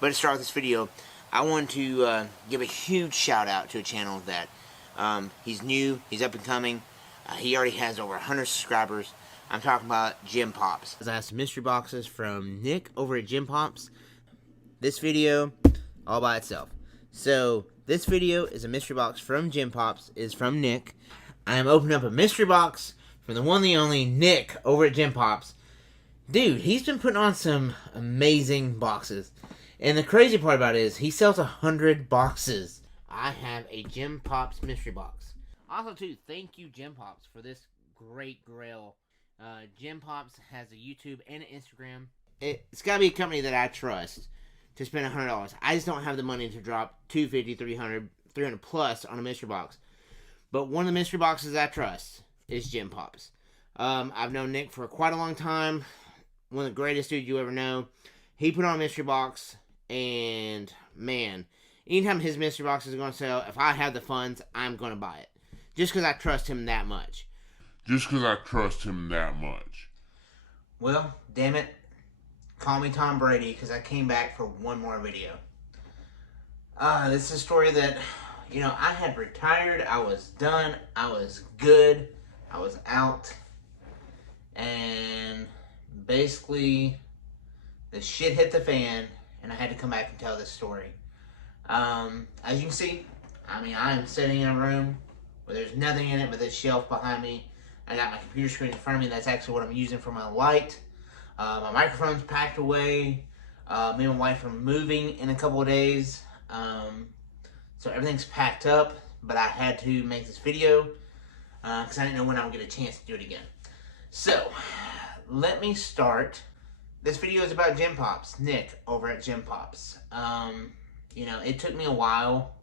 But to start with this video, I want to give a huge shout out to a channel that he's new, he's up and coming. He already has over 100 subscribers. I'm talking about Jempops. I have some mystery boxes from Nick over at Jempops. This video, all by itself. So, this video is a mystery box from Jempops, is from Nick. I am opening up a mystery box from the one and the only Nick over at Jempops. Dude, he's been putting on some amazing boxes. And the crazy part about it is, he sells 100 boxes. I have a Jempops mystery box. Also, too, thank you, Jempops, for this great grail. Jempops has a YouTube and an Instagram. It's got to be a company that I trust to spend $100. I just don't have the money to drop $250, $300 plus on a mystery box. But one of the mystery boxes I trust is Jempops. I've known Nick for quite a long time. One of the greatest dudes you ever know. He put on a mystery box, and man, anytime his mystery box is going to sell, if I have the funds, I'm going to buy it. Just because I trust him that much. Well, damn it. Call me Tom Brady, because I came back for one more video. This is a story that, I had retired. I was done. I was good. I was out. And basically, the shit hit the fan, and I had to come back and tell this story. As you can see, I am sitting in a room where there's nothing in it but this shelf behind me. I got my computer screen in front of me. That's actually what I'm using for my light. My microphone's packed away. Me and my wife are moving in a couple of days. So everything's packed up, but I had to make this video because I didn't know when I would get a chance to do it again. So, let me start. This video is about Jempops, Nick over at Jempops. It took me a while.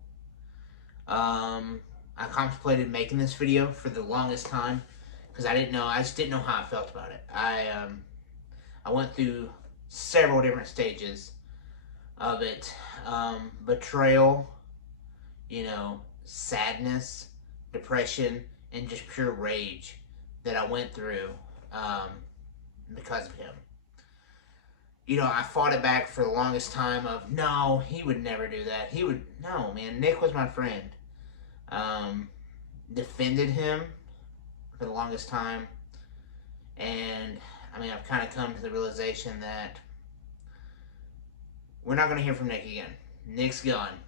I contemplated making this video for the longest time because I just didn't know how I felt about it. I went through several different stages of it. Betrayal, sadness, depression, and just pure rage that I went through because of him. I fought it back for the longest time of, no, he would never do that. No, man, Nick was my friend. Defended him for the longest time. And, I've kind of come to the realization that we're not going to hear from Nick again. Nick's gone.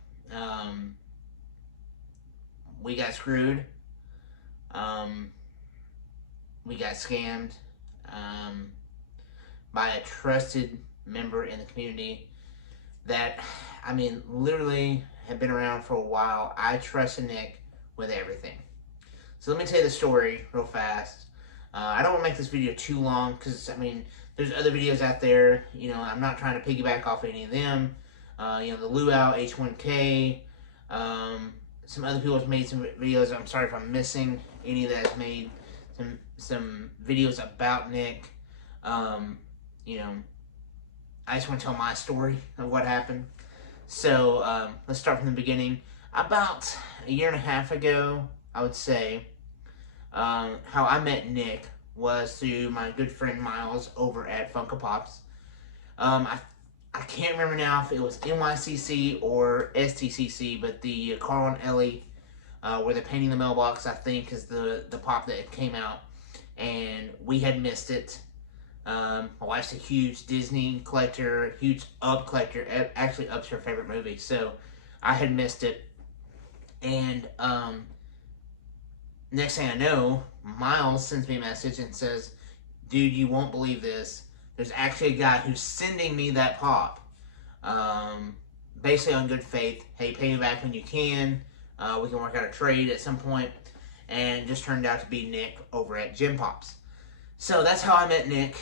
We got screwed. We got scammed by a trusted member in the community that, literally had been around for a while. I trusted Nick with everything. So let me tell you the story real fast. I don't want to make this video too long because, there's other videos out there. I'm not trying to piggyback off any of them. The Luau, H1K, some other people have made some videos. I'm sorry if I'm missing any that have made some videos about Nick. I just want to tell my story of what happened. So, let's start from the beginning. About a year and a half ago, I would say, how I met Nick was through my good friend Miles over at Funko Pops. I can't remember now if it was NYCC or STCC, but the Carl and Ellie, where they're painting the mailbox, I think, is the pop that came out. And we had missed it. My wife's a huge Disney collector, huge Up collector. Actually, Up's her favorite movie. So, I had missed it. And, next thing I know, Miles sends me a message and says, dude, you won't believe this. There's actually a guy who's sending me that pop. Basically on good faith. Hey, pay me back when you can. We can work out a trade at some point. And it just turned out to be Nick over at Jempops. So that's how I met Nick.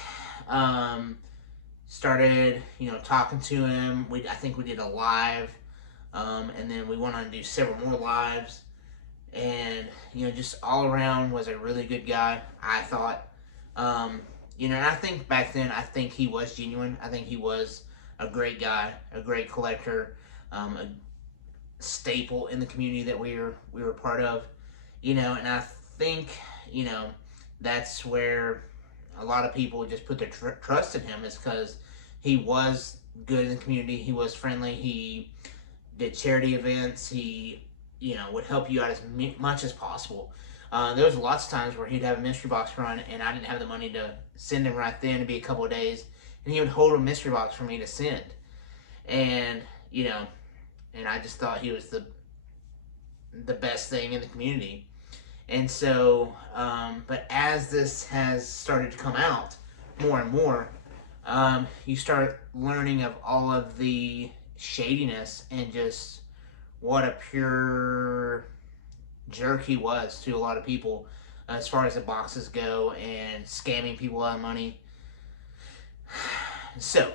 Started, talking to him. I think we did a live. And then we went on to do several more lives. And, just all around was a really good guy, I thought. And I think back then, I think he was genuine. I think he was a great guy, a great collector, a staple in the community that we were part of. And I think, that's where a lot of people just put their trust in him, is because he was good in the community. He was friendly. He did charity events. He, would help you out as much as possible. There was lots of times where he'd have a mystery box run, and I didn't have the money to send him right then. It'd be a couple of days, and he would hold a mystery box for me to send. And and I just thought he was the best thing in the community. And so, but as this has started to come out more and more, you start learning of all of the shadiness and just what a pure jerk he was to a lot of people as far as the boxes go and scamming people out of money. So,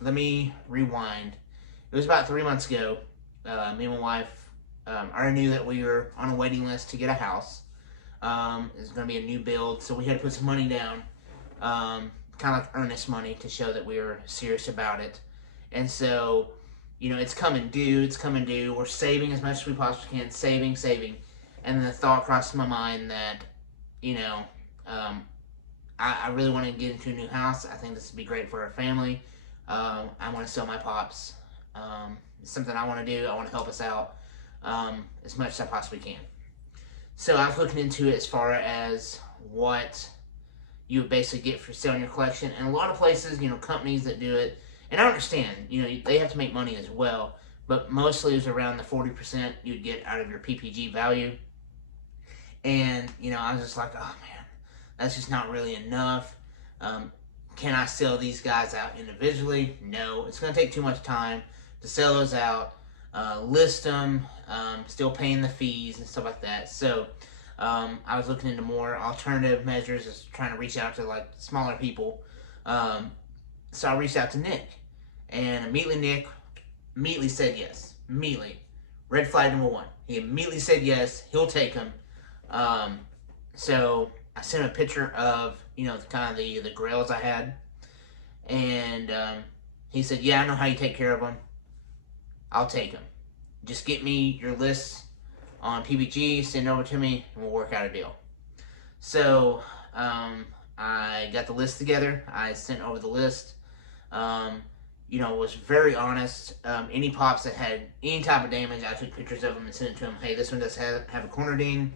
let me rewind. It was about 3 months ago. Me and my wife, I already knew that we were on a waiting list to get a house. It was going to be a new build, so we had to put some money down, kind of like earnest money to show that we were serious about it. And so, it's coming due. We're saving as much as we possibly can, saving. And then the thought crossed my mind that, I really want to get into a new house. I think this would be great for our family. I want to sell my pops. It's something I want to do. I want to help us out as much as I possibly can. So I was looking into it as far as what you would basically get for selling your collection. And a lot of places, companies that do it, and I understand, they have to make money as well, but mostly it's around the 40% you'd get out of your PPG value. And, I was just like, oh man, that's just not really enough. Can I sell these guys out individually? No, it's going to take too much time to sell those out, list them, still paying the fees and stuff like that. So I was looking into more alternative measures, just trying to reach out to like smaller people. So I reached out to Nick, and immediately Nick said yes. Immediately. Red flag number 1. He immediately said yes. He'll take them. So I sent him a picture of, kind of the grails I had. And he said, yeah, I know how you take care of them. I'll take them. Just get me your lists on PPG, send it over to me, and we'll work out a deal. So I got the list together. I sent over the list. Was very honest. Any pops that had any type of damage, I took pictures of them and sent it to them. Hey, this one does have a corner ding.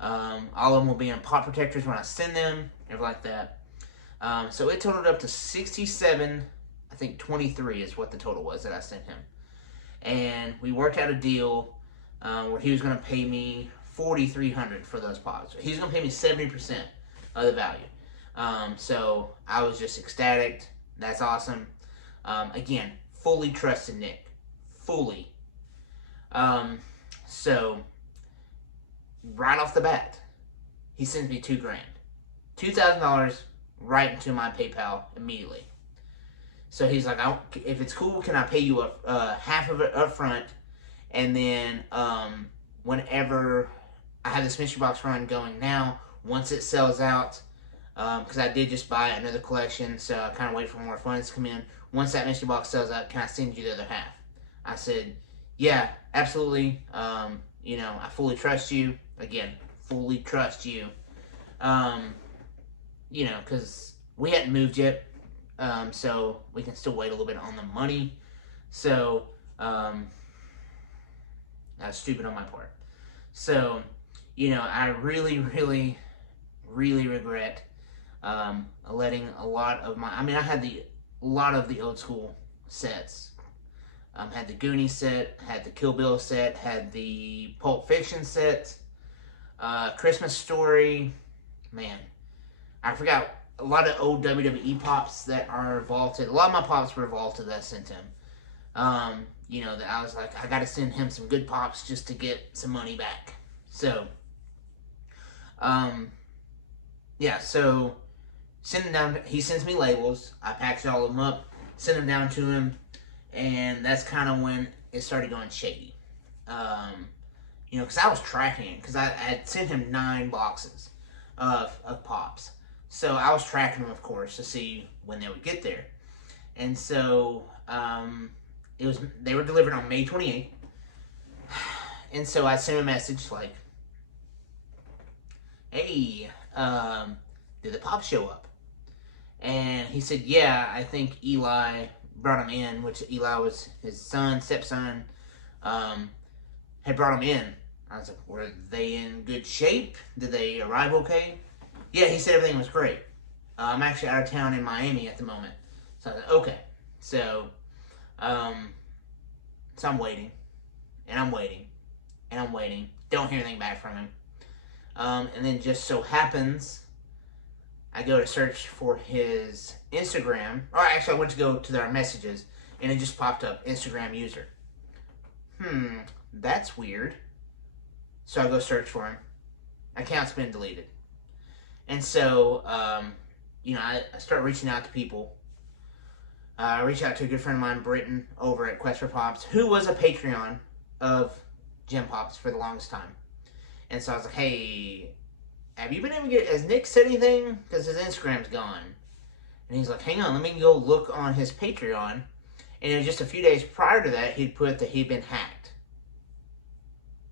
All of them will be on pop protectors when I send them, everything like that. So it totaled up to 67, I think 23 is what the total was that I sent him. And we worked out a deal where he was going to pay me $4,300 for those pops. He was going to pay me 70% of the value. So I was just ecstatic. That's awesome. Again, fully trusted Nick. Fully. So right off the bat, he sends me $2,000. $2,000 right into my PayPal immediately. So he's like, if it's cool, can I pay you half of it up front, and then whenever I have this mystery box run going now, once it sells out, because I did just buy another collection, so I kind of wait for more funds to come in. Once that mystery box sells out, can I send you the other half? I said, yeah, absolutely. I fully trust you. Again, fully trust you. Because we hadn't moved yet. So we can still wait a little bit on the money. So, that's stupid on my part. So, I really, really, really regret, letting a lot of I had a lot of the old school sets. Had the Goonies set, had the Kill Bill set, had the Pulp Fiction set, Christmas Story. Man, I forgot a lot of old WWE pops that are vaulted. A lot of my pops were vaulted that I sent him. That I was like, I gotta send him some good pops just to get some money back. So, so send them down. He sends me labels. I package all of them up, send them down to him, and that's kind of when it started going shady. Because I was tracking it, because I had sent him 9 boxes of pops. So I was tracking them, of course, to see when they would get there. And so they were delivered on May 28th. And so I sent him a message like, hey, did the pops show up? And he said, yeah, I think Eli brought him in, which Eli was his son, stepson, had brought him in. I was like, were they in good shape? Did they arrive okay? Yeah, he said everything was great. I'm actually out of town in Miami at the moment. So I was like, okay. So I'm waiting. And I'm waiting. And I'm waiting. Don't hear anything back from him. And then just so happens, I go to search for his Instagram. Or actually, I went to go to their messages, and it just popped up, Instagram user. That's weird. So I go search for him. Account's been deleted. And so, I start reaching out to people. I reached out to a good friend of mine, Britton, over at Quest for Pops, who was a Patreon of Jempops for the longest time. And so I was like, hey, have you been able to get, has Nick said anything? Because his Instagram's gone. And he's like, hang on, let me go look on his Patreon. And then just a few days prior to that, he'd put that he'd been hacked.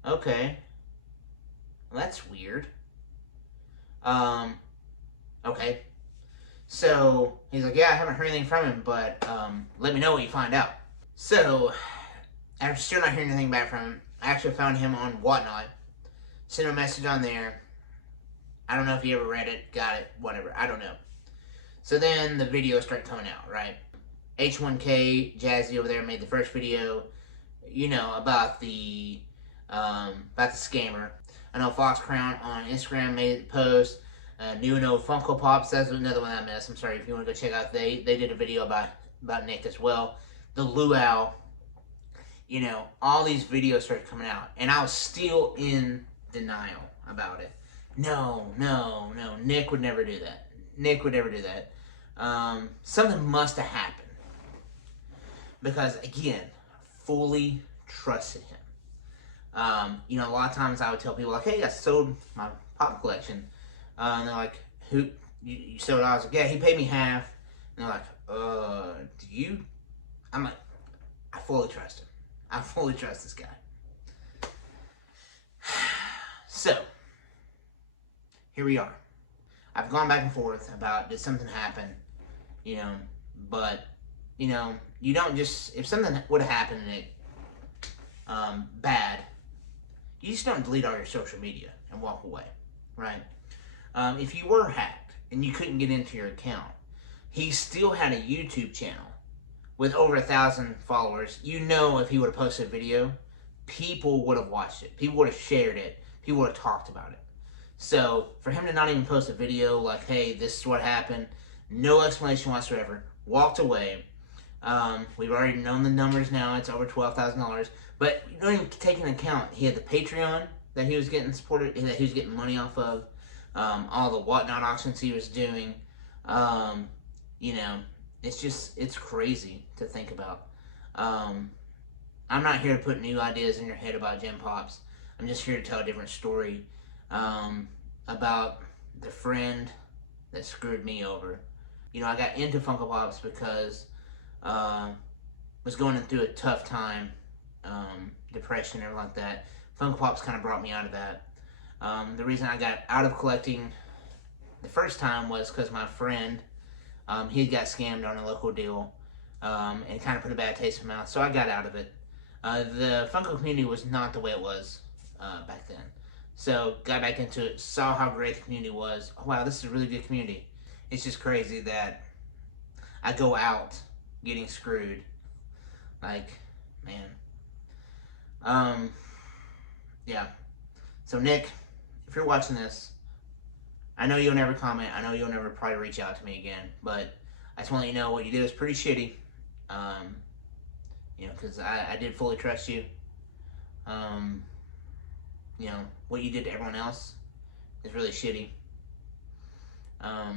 Okay. Well, that's weird. Okay. So, he's like, yeah, I haven't heard anything from him, but let me know what you find out. So, after still not hearing anything back from him, I actually found him on Whatnot. Sent him a message on there. I don't know if he ever read it, got it, whatever. I don't know. So then the videos start coming out, right? H1K, Jazzy over there made the first video, about the scammer. I know Fox Crown on Instagram made a post. New and Old Funko Pops, that's another one I missed. I'm sorry, if you want to go check out, they did a video about Nick as well. The Luau, all these videos started coming out, and I was still in denial about it. No, Nick would never do that. Nick would never do that. Something must have happened. Because, again, fully trusted him. A lot of times I would tell people, like, hey, I sold my pop collection. And they're like, who, you sold it? I was like, yeah, he paid me half. And they're like, do you? I'm like, I fully trust him. I fully trust this guy. So, here we are. I've gone back and forth about, did something happen? But, you don't just, if something would have happened and it, bad, you just don't delete all your social media and walk away, right? If you were hacked and you couldn't get into your account, he still had a YouTube channel with over 1,000 followers. If he would have posted a video, people would have watched it. People would have shared it. People would have talked about it. So, for him to not even post a video like, hey, this is what happened, no explanation whatsoever, walked away. We've already known the numbers now. It's over $12,000. But you don't even take into account, he had the Patreon that he was getting supported, that he was getting money off of, all the Whatnot auctions he was doing. It's crazy to think about. I'm not here to put new ideas in your head about Jempops. I'm just here to tell a different story about the friend that screwed me over. I got into Funko Pops because I was going through a tough time, depression and everything like that. Funko Pops kind of brought me out of that. The reason I got out of collecting the first time was because my friend, he got scammed on a local deal, and it kind of put a bad taste in my mouth, so I got out of it. The Funko community was not the way it was back then. So, got back into it, saw how great the community was. Oh, wow, this is a really good community. It's just crazy that I go out getting screwed. Like, man. Yeah. So, Nick, if you're watching this, I know you'll never comment. I know you'll never probably reach out to me again. But I just want to let you know what you did was pretty shitty. Because I did fully trust you. What you did to everyone else is really shitty. A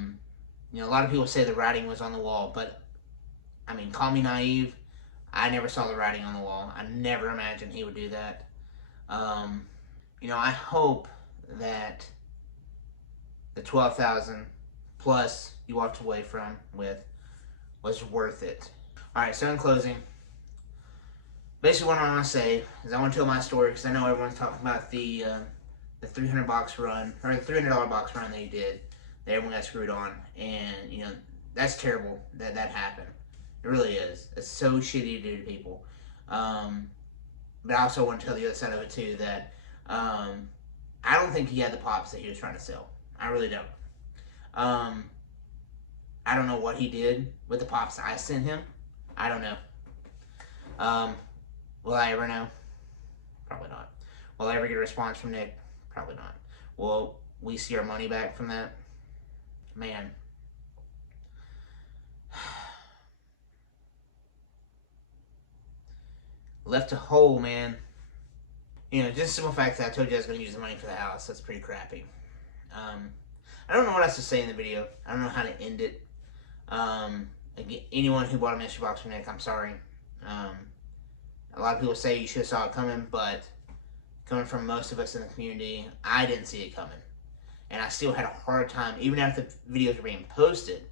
lot of people say the writing was on the wall, but, call me naive. I never saw the writing on the wall. I never imagined he would do that. I hope that the 12,000 plus you walked away with was worth it. Alright, so in closing, basically what I want to say is I want to tell my story because I know everyone's talking about the $300 box run, or the $300 box run that he did, that everyone got screwed on, and, that's terrible that happened. It really is. It's so shitty to do to people. But I also want to tell the other side of it too, that I don't think he had the pops that he was trying to sell. I really don't. I don't know what he did with the pops I sent him. I don't know. Will I ever know? Probably not. Will I ever get a response from Nick? Probably not. Will we see our money back from that? Man. Left a hole, man. You know, just simple fact that I told you I was going to use the money for the house. That's pretty crappy. I don't know what else to say in the video. I don't know how to end it. Again, anyone who bought a mystery box from Nick, I'm sorry. A lot of people say you should have saw it coming, but coming from most of us in the community, I didn't see it coming. And I still had a hard time, even after the videos were being posted,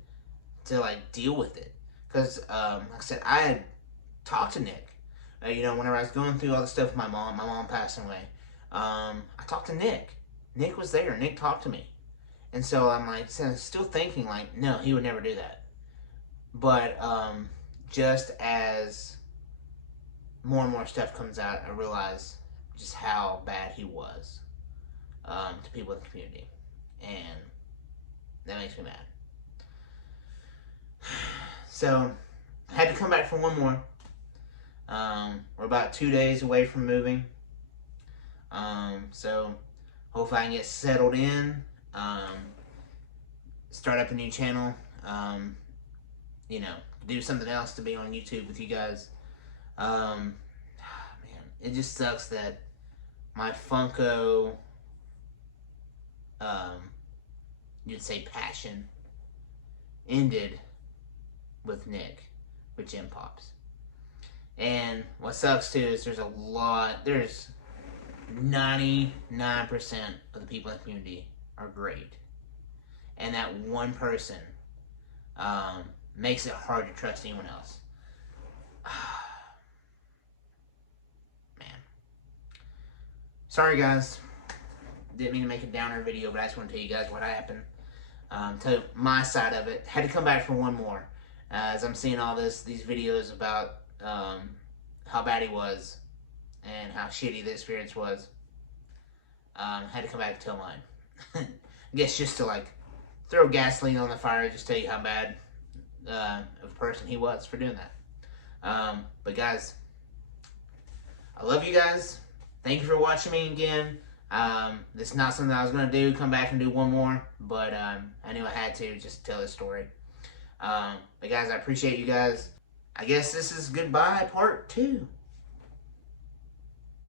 to like deal with it. Because, like I said, I had talked to Nick. You know, whenever I was going through all the stuff with my mom passing away, I talked to Nick. Nick was there. Nick talked to me. And so I'm like, still thinking like, no, he would never do that. But just as more and more stuff comes out, I realize just how bad he was to people in the community. And that makes me mad. So, I had to come back for one more. We're about 2 days away from moving. So, hopefully I can get settled in. Start up a new channel. You know, do something else to be on YouTube with you guys. Man, it just sucks that my Funko, you'd say passion, ended with Nick, with Jempops. And what sucks too is there's 99% of the people in the community are great. And that one person makes it hard to trust anyone else. Man. Sorry guys. Didn't mean to make a downer video, but I just want to tell you guys what happened. Tell you my side of it. Had to come back for one more. As I'm seeing all these videos about how bad he was and how shitty the experience was. Had to come back to tell mine. I guess just to like throw gasoline on the fire, just tell you how bad of a person he was for doing that. But guys, I love you guys. Thank you for watching me again. This is not something I was going to do, come back and do one more, but I knew I had to just tell this story. But guys, I appreciate you guys. I guess this is goodbye part 2.